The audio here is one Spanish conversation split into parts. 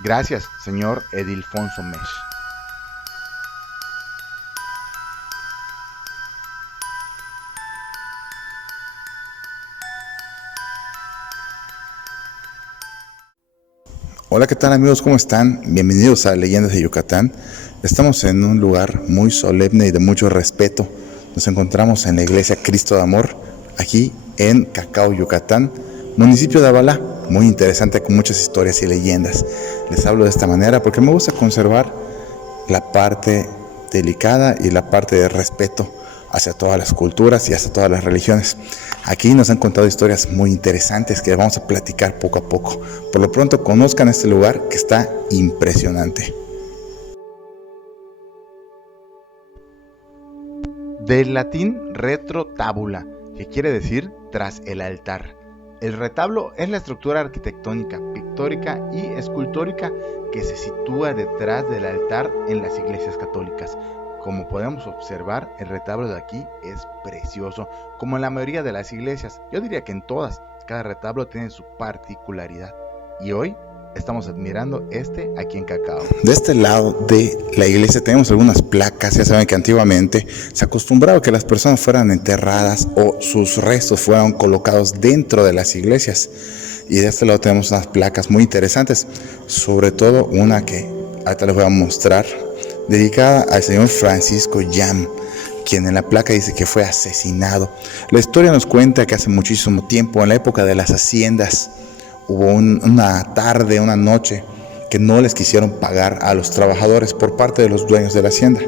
Gracias, señor Edilfonso Mesh. Hola, ¿qué tal amigos? ¿Cómo están? Bienvenidos a Leyendas de Yucatán. Estamos en un lugar muy solemne y de mucho respeto. Nos encontramos en la Iglesia Cristo de Amor, aquí en Cacao, Yucatán, municipio de Abalá, muy interesante con muchas historias y leyendas. Les hablo de esta manera porque me gusta conservar la parte delicada y la parte de respeto hacia todas las culturas y hacia todas las religiones. Aquí nos han contado historias muy interesantes que vamos a platicar poco a poco. Por lo pronto conozcan este lugar que está impresionante. Del latín retrotábula, que quiere decir tras el altar. El retablo es la estructura arquitectónica, pictórica y escultórica que se sitúa detrás del altar en las iglesias católicas. Como podemos observar, el retablo de aquí es precioso, como en la mayoría de las iglesias. Yo diría que en todas, cada retablo tiene su particularidad. Y hoy estamos admirando este aquí en Cacao. De este lado de la iglesia tenemos algunas placas. Ya saben que antiguamente se acostumbraba que las personas fueran enterradas o sus restos fueran colocados dentro de las iglesias. Y de este lado tenemos unas placas muy interesantes, sobre todo una que ahorita les voy a mostrar, dedicada al señor Francisco Yam, quien en la placa dice que fue asesinado. La historia nos cuenta que hace muchísimo tiempo, en la época de las haciendas, hubo una tarde, una noche, que no les quisieron pagar a los trabajadores por parte de los dueños de la hacienda.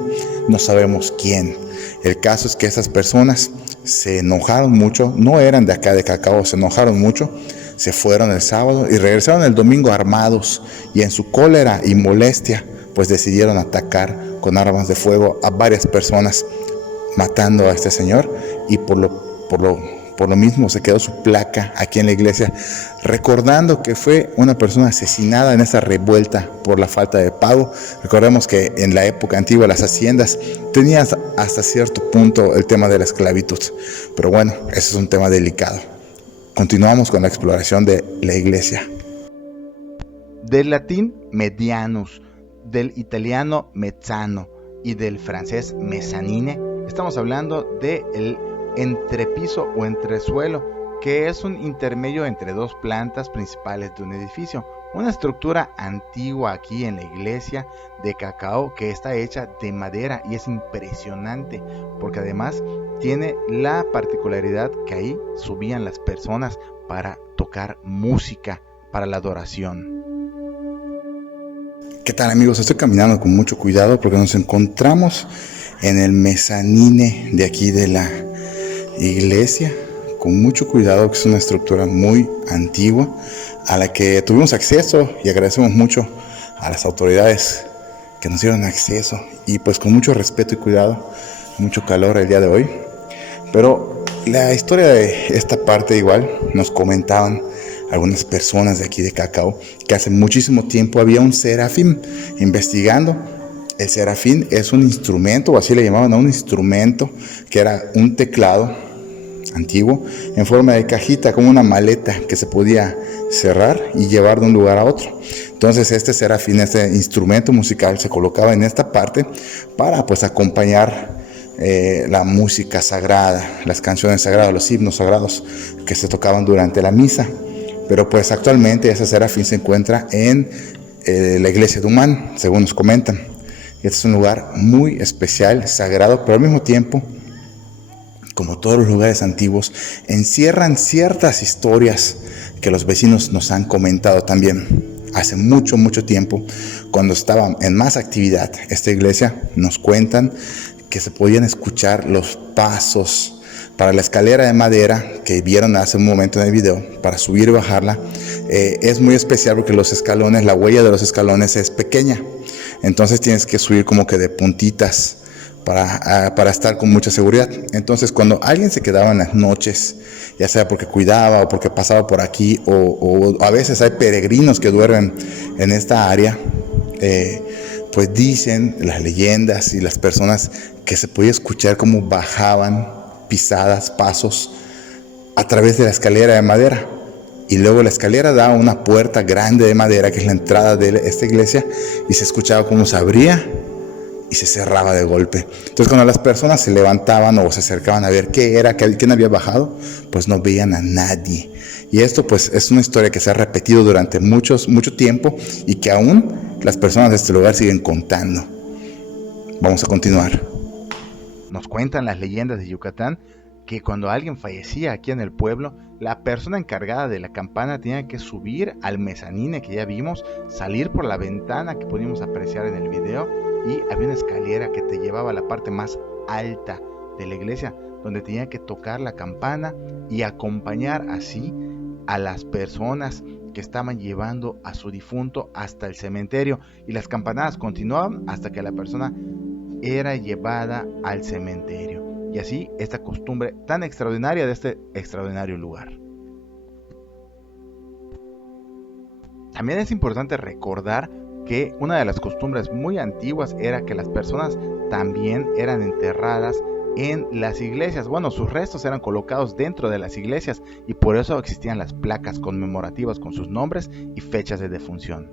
No sabemos quién. El caso es que esas personas se enojaron mucho, no eran de acá de Cacao, se enojaron mucho, se fueron el sábado y regresaron el domingo armados, y en su cólera y molestia pues decidieron atacar con armas de fuego a varias personas, matando a este señor, y por lo mismo se quedó su placa aquí en la iglesia, recordando que fue una persona asesinada en esa revuelta por la falta de pago. Recordemos que en la época antigua las haciendas tenían hasta cierto punto el tema de la esclavitud, pero bueno, ese es un tema delicado. Continuamos con la exploración de la iglesia. Del latín medianus, del italiano mezzano y del francés mezzanine, estamos hablando del entrepiso o entresuelo, que es un intermedio entre dos plantas principales de un edificio. Una estructura antigua aquí en la iglesia de Cacao que está hecha de madera y es impresionante porque además tiene la particularidad que ahí subían las personas para tocar música para la adoración. ¿Qué tal amigos? Estoy caminando con mucho cuidado porque nos encontramos en el mezanine de aquí de la iglesia, con mucho cuidado, que es una estructura muy antigua a la que tuvimos acceso, y agradecemos mucho a las autoridades que nos dieron acceso, y pues con mucho respeto y cuidado, mucho calor el día de hoy. Pero la historia de esta parte igual nos comentaban algunas personas de aquí de Cacao que hace muchísimo tiempo había un serafín investigando. El serafín es un instrumento, o así le llamaban a un instrumento, que era un teclado antiguo en forma de cajita, como una maleta que se podía cerrar y llevar de un lugar a otro. Entonces este serafín, este instrumento musical, se colocaba en esta parte para pues acompañar la música sagrada, las canciones sagradas, los himnos sagrados que se tocaban durante la misa. Pero pues actualmente ese serafín se encuentra en la iglesia de Humán, según nos comentan. Este es un lugar muy especial, sagrado, pero al mismo tiempo, como todos los lugares antiguos, encierran ciertas historias que los vecinos nos han comentado también. Hace mucho, mucho tiempo, cuando estaba en más actividad esta iglesia, nos cuentan que se podían escuchar los pasos para la escalera de madera que vieron hace un momento en el video, para subir y bajarla. Es muy especial porque los escalones, la huella de los escalones es pequeña, entonces tienes que subir como que de puntitas para estar con mucha seguridad. Entonces cuando alguien se quedaba en las noches, ya sea porque cuidaba o porque pasaba por aquí, o a veces hay peregrinos que duermen en esta área, pues dicen las leyendas y las personas que se podía escuchar cómo bajaban pisadas, pasos a través de la escalera de madera. y luego la escalera da a una puerta grande de madera, que es la entrada de esta iglesia, y se escuchaba cómo se abría y se cerraba de golpe. Entonces cuando las personas se levantaban o se acercaban a ver qué era, quién había bajado, pues no veían a nadie. Y esto pues es una historia que se ha repetido durante mucho tiempo y que aún las personas de este lugar siguen contando. Vamos a continuar. Nos cuentan las leyendas de Yucatán que cuando alguien fallecía aquí en el pueblo, la persona encargada de la campana tenía que subir al mezanine que ya vimos, salir por la ventana que pudimos apreciar en el video, y había una escalera que te llevaba a la parte más alta de la iglesia, donde tenía que tocar la campana y acompañar así a las personas que estaban llevando a su difunto hasta el cementerio, y las campanadas continuaban hasta que la persona era llevada al cementerio. Y así esta costumbre tan extraordinaria de este extraordinario lugar. También es importante recordar que una de las costumbres muy antiguas era que las personas también eran enterradas en las iglesias. Bueno, sus restos eran colocados dentro de las iglesias y por eso existían las placas conmemorativas con sus nombres y fechas de defunción.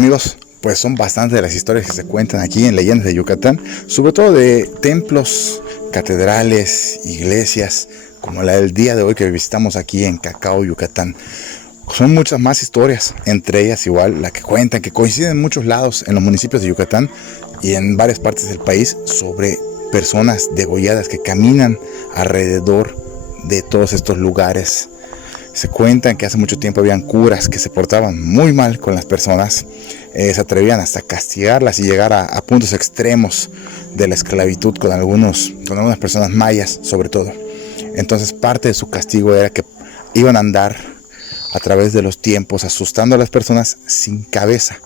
Amigos, pues son bastantes de las historias que se cuentan aquí en Leyendas de Yucatán, sobre todo de templos, catedrales, iglesias, como la del día de hoy que visitamos aquí en Cacao, Yucatán. Son muchas más historias, entre ellas igual la que cuentan, que coinciden en muchos lados en los municipios de Yucatán y en varias partes del país, sobre personas degolladas que caminan alrededor de todos estos lugares. Se cuentan que hace mucho tiempo habían curas que se portaban muy mal con las personas, se atrevían hasta castigarlas y llegar a puntos extremos de la esclavitud con algunas personas mayas sobre todo. Entonces parte de su castigo era que iban a andar a través de los tiempos asustando a las personas sin cabeza,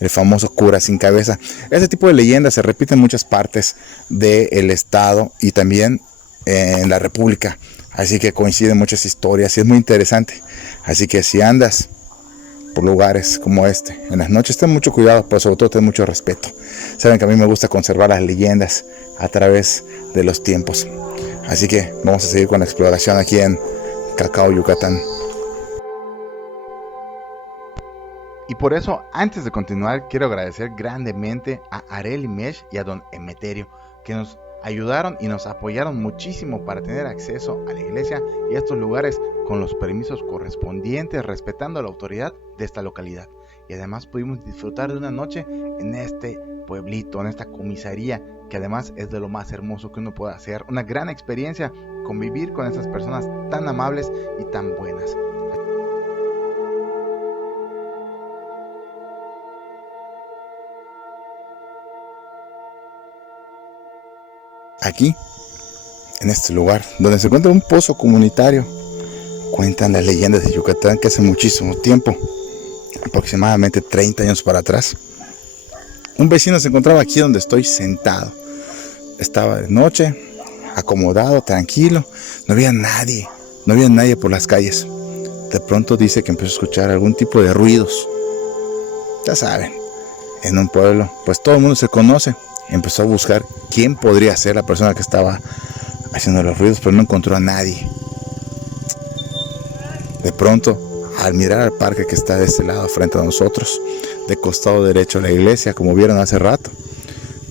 el famoso cura sin cabeza. Ese tipo de leyendas se repiten en muchas partes del estado y también en la república. Así que coinciden muchas historias y es muy interesante. Así que si andas por lugares como este en las noches, ten mucho cuidado, pero sobre todo ten mucho respeto. Saben que a mí me gusta conservar las leyendas a través de los tiempos. Así que vamos a seguir con la exploración aquí en Cacao, Yucatán. Y por eso, antes de continuar, quiero agradecer grandemente a Arely Mesh y a don Emeterio, que nos ayudaron y nos apoyaron muchísimo para tener acceso a la iglesia y a estos lugares con los permisos correspondientes, respetando la autoridad de esta localidad. Y además pudimos disfrutar de una noche en este pueblito, en esta comisaría, que además es de lo más hermoso que uno puede hacer. Una gran experiencia convivir con estas personas tan amables y tan buenas. Aquí, en este lugar, donde se encuentra un pozo comunitario, cuentan las leyendas de Yucatán que hace muchísimo tiempo, aproximadamente 30 años para atrás, un vecino se encontraba aquí donde estoy sentado. Estaba de noche, acomodado, tranquilo, no había nadie por las calles. De pronto dice que empezó a escuchar algún tipo de ruidos. Ya saben, en un pueblo, pues todo el mundo se conoce. Empezó a buscar quién podría ser la persona que estaba haciendo los ruidos, pero no encontró a nadie. De pronto, al mirar al parque que está de este lado frente a nosotros, de costado derecho a la iglesia, como vieron hace rato,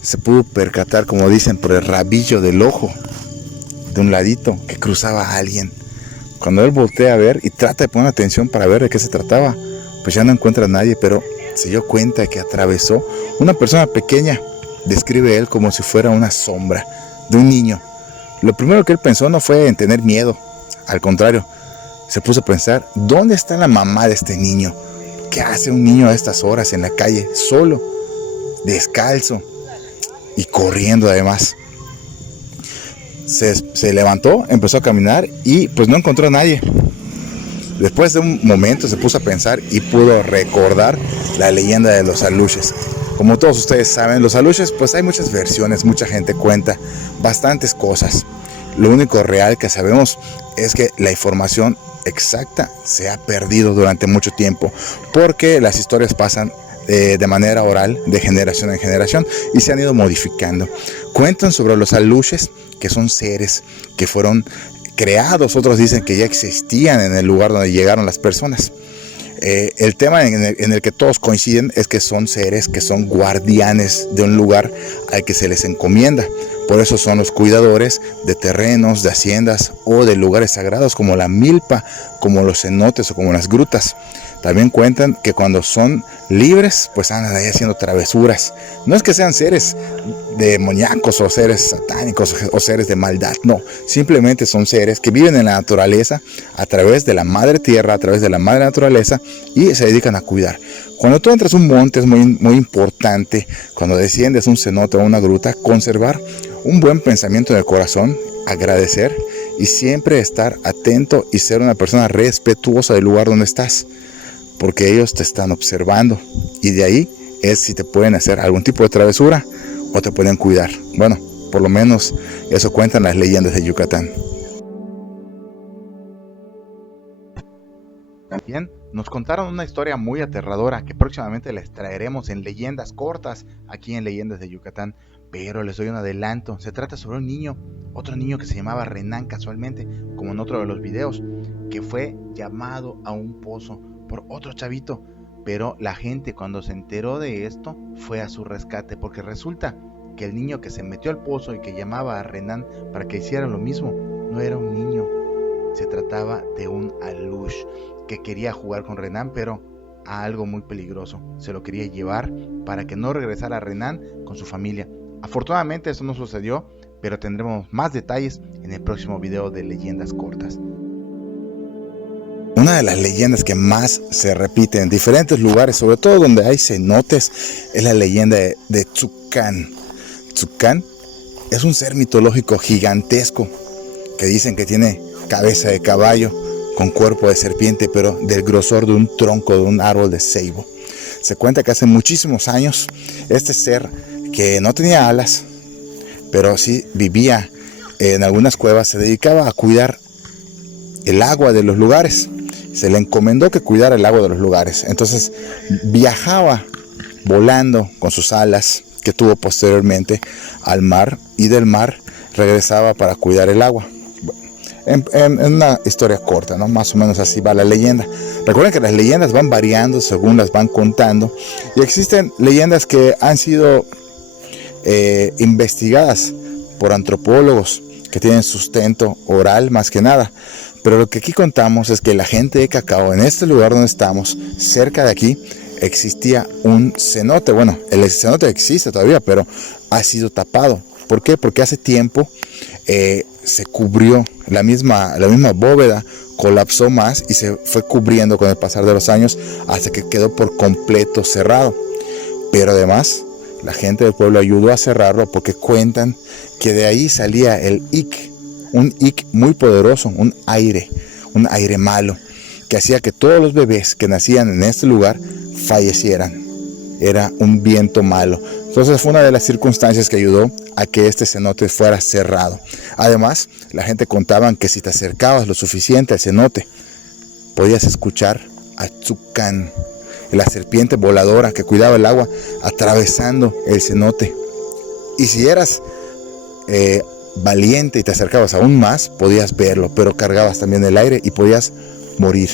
se pudo percatar, como dicen, por el rabillo del ojo, de un ladito, que cruzaba a alguien. Cuando él voltea a ver y trata de poner atención para ver de qué se trataba, pues ya no encuentra a nadie, pero se dio cuenta de que atravesó una persona pequeña. Describe él como si fuera una sombra de un niño. Lo primero que él pensó no fue en tener miedo, al contrario, se puso a pensar, ¿dónde está la mamá de este niño? ¿Qué hace un niño a estas horas en la calle, solo, descalzo y corriendo además? Se levantó, empezó a caminar y pues no encontró a nadie. Después de un momento se puso a pensar y pudo recordar la leyenda de los aluches. Como todos ustedes saben, los aluches, pues hay muchas versiones, mucha gente cuenta bastantes cosas. Lo único real que sabemos es que la información exacta se ha perdido durante mucho tiempo, porque las historias pasan de manera oral, de generación en generación, y se han ido modificando. Cuentan sobre los aluches, que son seres que fueron creados, otros dicen que ya existían en el lugar donde llegaron las personas. El tema en el que todos coinciden es que son seres que son guardianes de un lugar al que se les encomienda. Por eso son los cuidadores de terrenos, de haciendas o de lugares sagrados como la milpa, como los cenotes o como las grutas. También cuentan que cuando son libres, pues andan ahí haciendo travesuras. No es que sean seres demoníacos o seres satánicos o seres de maldad, no. Simplemente son seres que viven en la naturaleza a través de la madre tierra, a través de la madre naturaleza, y se dedican a cuidar. Cuando tú entras a un monte es muy importante, cuando desciendes un cenote o una gruta, conservar un buen pensamiento en el corazón, agradecer y siempre estar atento y ser una persona respetuosa del lugar donde estás, porque ellos te están observando y de ahí es si te pueden hacer algún tipo de travesura o te pueden cuidar. Bueno, por lo menos eso cuentan las leyendas de Yucatán. También nos contaron una historia muy aterradora que próximamente les traeremos en Leyendas Cortas aquí en Leyendas de Yucatán, pero les doy un adelanto. Se trata sobre un niño, otro niño que se llamaba Renan casualmente, como en otro de los videos, que fue llamado a un pozo por otro chavito, pero la gente cuando se enteró de esto fue a su rescate, porque resulta que el niño que se metió al pozo y que llamaba a Renan para que hiciera lo mismo, no era un niño, se trataba de un alush que quería jugar con Renan, pero a algo muy peligroso. Se lo quería llevar para que no regresara Renan con su familia. Afortunadamente eso no sucedió, pero tendremos más detalles en el próximo video de Leyendas Cortas. Una de las leyendas que más se repite en diferentes lugares, sobre todo donde hay cenotes, es la leyenda de Tz'ukan. Tz'ukan es un ser mitológico gigantesco que dicen que tiene cabeza de caballo con cuerpo de serpiente, pero del grosor de un tronco de un árbol de ceibo. Se cuenta que hace muchísimos años este ser, que no tenía alas, pero sí vivía en algunas cuevas, se dedicaba a cuidar el agua de los lugares. Se le encomendó que cuidara el agua de los lugares. Entonces viajaba volando con sus alas, que tuvo posteriormente, al mar, y del mar regresaba para cuidar el agua. En una historia corta, ¿no? Más o menos así va la leyenda. Recuerden que las leyendas van variando según las van contando, y existen leyendas que han sido investigadas por antropólogos que tienen sustento oral más que nada. Pero lo que aquí contamos es que la gente de Cacao, en este lugar donde estamos, cerca de aquí, existía un cenote. Bueno, el cenote existe todavía, pero ha sido tapado. ¿Por qué? Porque hace tiempo se cubrió, la misma bóveda colapsó más y se fue cubriendo con el pasar de los años hasta que quedó por completo cerrado. Pero además, la gente del pueblo ayudó a cerrarlo porque cuentan que de ahí salía el ik, un ik muy poderoso, un aire malo, que hacía que todos los bebés que nacían en este lugar fallecieran. Era un viento malo. Entonces fue una de las circunstancias que ayudó a que este cenote fuera cerrado. Además, la gente contaba que si te acercabas lo suficiente al cenote, podías escuchar a Tz'ukan, la serpiente voladora que cuidaba el agua, atravesando el cenote. Y si eras valiente y te acercabas aún más, podías verlo, pero cargabas también el aire y podías morir.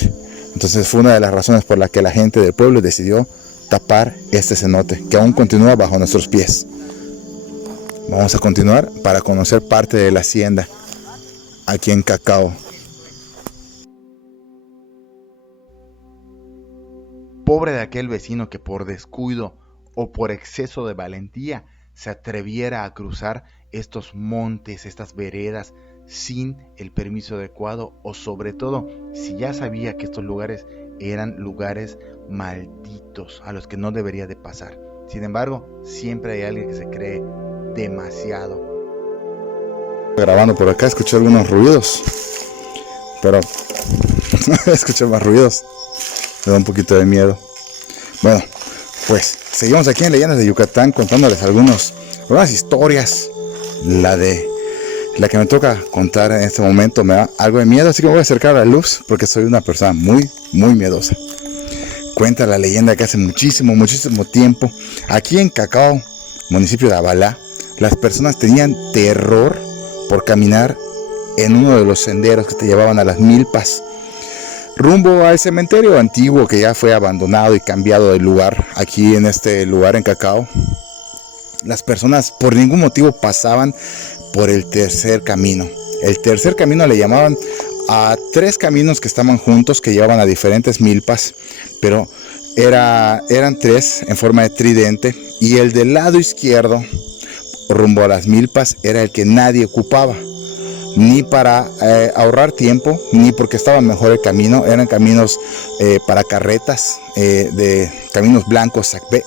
Entonces fue una de las razones por la que la gente del pueblo decidió tapar este cenote, que aún continúa bajo nuestros pies. Vamos a continuar para conocer parte de la hacienda aquí en Cacao. Pobre de aquel vecino que por descuido o por exceso de valentía se atreviera a cruzar estos montes, estas veredas, sin el permiso adecuado, o sobre todo si ya sabía que estos lugares eran lugares malditos a los que no debería de pasar. Sin embargo, siempre hay alguien que se cree demasiado. Grabando por acá, escuché algunos ruidos, pero escuché más ruidos, me da un poquito de miedo. Bueno, pues seguimos aquí en Leyendas de Yucatán contándoles algunas historias. La que me toca contar en este momento me da algo de miedo, así que me voy a acercar a la luz porque soy una persona muy miedosa. Cuenta la leyenda que hace muchísimo tiempo, aquí en Cacao, municipio de Abalá, las personas tenían terror por caminar en uno de los senderos que te llevaban a las milpas, rumbo al cementerio antiguo que ya fue abandonado y cambiado de lugar. Aquí en este lugar en Cacao, las personas por ningún motivo pasaban por el tercer camino. El tercer camino le llamaban a 3 caminos que estaban juntos, que llevaban a diferentes milpas, pero eran 3 en forma de tridente, y el del lado izquierdo, rumbo a las milpas, era el que nadie ocupaba, ni para ahorrar tiempo, ni porque estaba mejor el camino. Eran caminos para carretas, de caminos blancos, sacbé,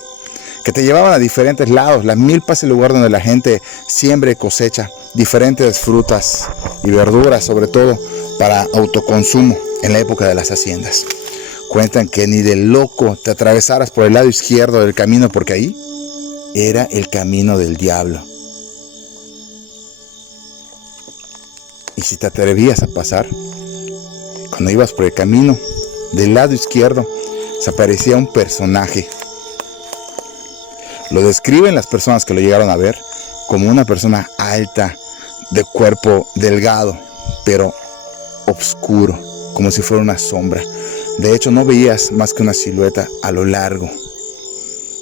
que te llevaban a diferentes lados. Las milpas es el lugar donde la gente siembra y cosecha diferentes frutas y verduras, sobre todo para autoconsumo en la época de las haciendas. Cuentan que ni de loco te atravesaras por el lado izquierdo del camino, porque ahí era el camino del diablo. Y si te atrevías a pasar, cuando ibas por el camino del lado izquierdo, se aparecía un personaje. Lo describen las personas que lo llegaron a ver como una persona alta, de cuerpo delgado, pero oscuro, como si fuera una sombra. De hecho, no veías más que una silueta a lo largo.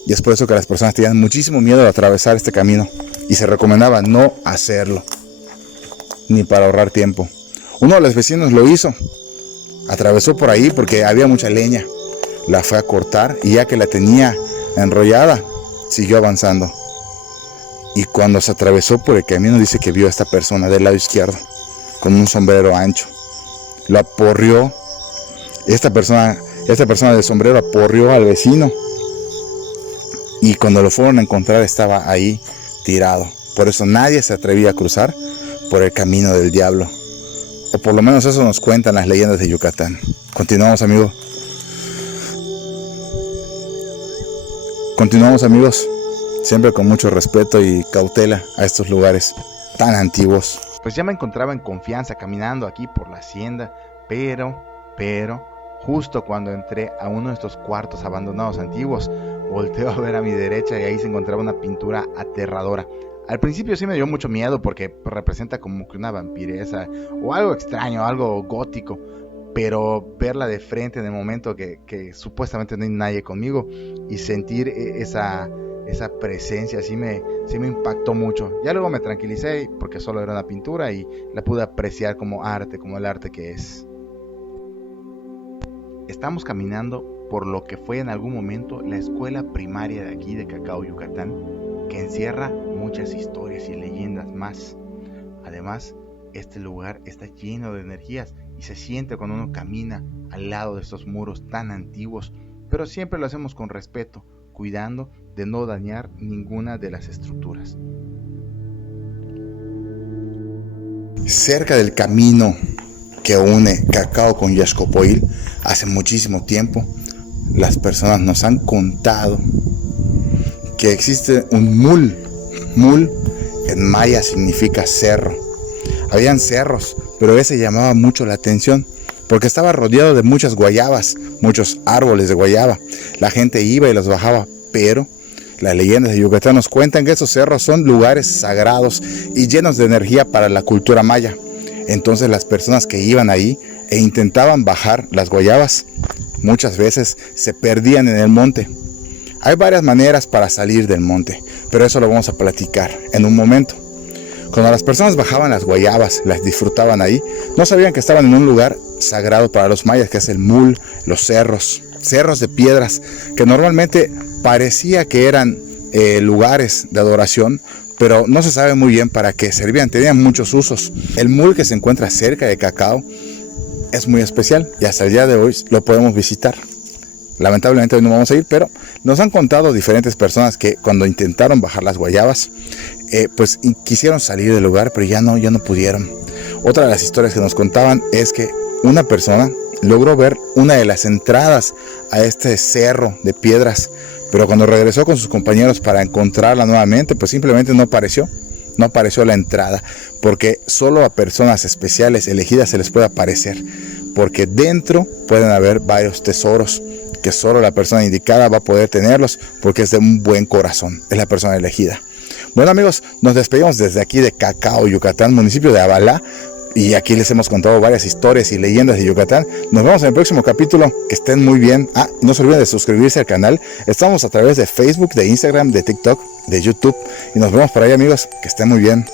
Y es por eso que las personas tenían muchísimo miedo de atravesar este camino, y se recomendaba no hacerlo, ni para ahorrar tiempo. Uno de los vecinos lo hizo. Atravesó por ahí porque había mucha leña. La fue a cortar, y ya que la tenía enrollada, siguió avanzando. Y cuando se atravesó por el camino, dice que vio a esta persona del lado izquierdo con un sombrero ancho. Lo aporrió. Esta persona del sombrero aporrió al vecino, y cuando lo fueron a encontrar estaba ahí tirado. Por eso nadie se atrevía a cruzar por el camino del diablo, o por lo menos eso nos cuentan las leyendas de Yucatán. Continuamos, amigos. Continuamos, amigos, siempre con mucho respeto y cautela a estos lugares tan antiguos. Pues ya me encontraba en confianza caminando aquí por la hacienda, pero, justo cuando entré a uno de estos cuartos abandonados antiguos, volteo a ver a mi derecha y ahí se encontraba una pintura aterradora. Al principio sí me dio mucho miedo porque representa como que una vampiresa o algo extraño, algo gótico, pero verla de frente en el momento que supuestamente no hay nadie conmigo y sentir esa presencia sí me impactó mucho. Ya luego me tranquilicé porque solo era una pintura y la pude apreciar como arte, como el arte que es. Estamos caminando por lo que fue en algún momento la escuela primaria de aquí de Cacao, Yucatán, que encierra muchas historias y leyendas más. Además, este lugar está lleno de energías y se siente cuando uno camina al lado de estos muros tan antiguos, pero siempre lo hacemos con respeto, cuidando de no dañar ninguna de las estructuras. Cerca del camino que une Cacao con Yaxcopoil, hace muchísimo tiempo, las personas nos han contado que existe un mul. Mul en maya significa cerro. Habían cerros, pero ese llamaba mucho la atención porque estaba rodeado de muchas guayabas, muchos árboles de guayaba. La gente iba y los bajaba, pero las leyendas de Yucatán nos cuentan que esos cerros son lugares sagrados y llenos de energía para la cultura maya. Entonces las personas que iban ahí e intentaban bajar las guayabas, muchas veces se perdían en el monte. Hay varias maneras para salir del monte, pero eso lo vamos a platicar en un momento. Cuando las personas bajaban las guayabas, las disfrutaban ahí, no sabían que estaban en un lugar sagrado para los mayas, que es el mul, los cerros de piedras, que normalmente parecía que eran lugares de adoración, pero no se sabe muy bien para qué servían, tenían muchos usos. El mul que se encuentra cerca de Cacao es muy especial y hasta el día de hoy lo podemos visitar. Lamentablemente hoy no vamos a ir, pero nos han contado diferentes personas que cuando intentaron bajar las guayabas, pues quisieron salir del lugar, pero ya no pudieron. Otra de las historias que nos contaban es que una persona logró ver una de las entradas a este cerro de piedras, pero cuando regresó con sus compañeros para encontrarla nuevamente, pues simplemente no apareció la entrada, porque solo a personas especiales elegidas se les puede aparecer, porque dentro pueden haber varios tesoros que solo la persona indicada va a poder tenerlos, porque es de un buen corazón, es la persona elegida. Bueno, amigos, nos despedimos desde aquí de Cacao, Yucatán, municipio de Abalá, Y aquí les hemos contado varias historias y leyendas de Yucatán. Nos vemos en el próximo capítulo. Que estén muy bien. No se olviden de suscribirse al canal. Estamos a través de Facebook, de Instagram, de TikTok, de YouTube. Y nos vemos por ahí, amigos. Que estén muy bien.